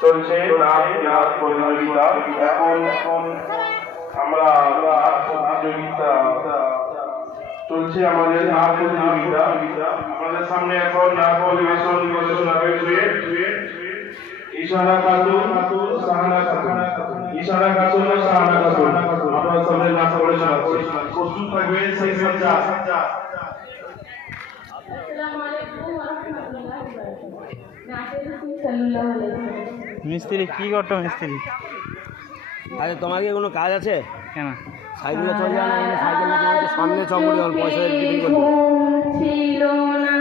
চলছে নাচ প্রতিযোগিতা। এখন আমরা প্রতিযোগিতা চলছে আমাদের নাচ প্রতিযোগিতা। আমাদের সামনে এখন নাচ পরিবেশনা হয়েছে ইশারা খাতুন, সাহানা খাতুন, ইশারা খাতুন ও সাহানা খাতুন। আপনারা সবাই নাচ পরিবেশনা করছেন, প্রস্তুত থাকবেন সেই সজ্জা। আসসালামু আলাইকুম ওয়া রাহমাতুল্লাহি ওয়া বারাকাতুহু। নাতে রাসূল সাল্লাল্লাহু আলাইহি ওয়াসাল্লাম। মিস্ত্রি কি করতো মিস্ত্রি? আরে তোমার কি কোনো কাজ আছে? কেন সাইকেলে চলে যাও না, সাইকেল সামনে চমড়ি পয়সা বিক্রি করবে। ছিল না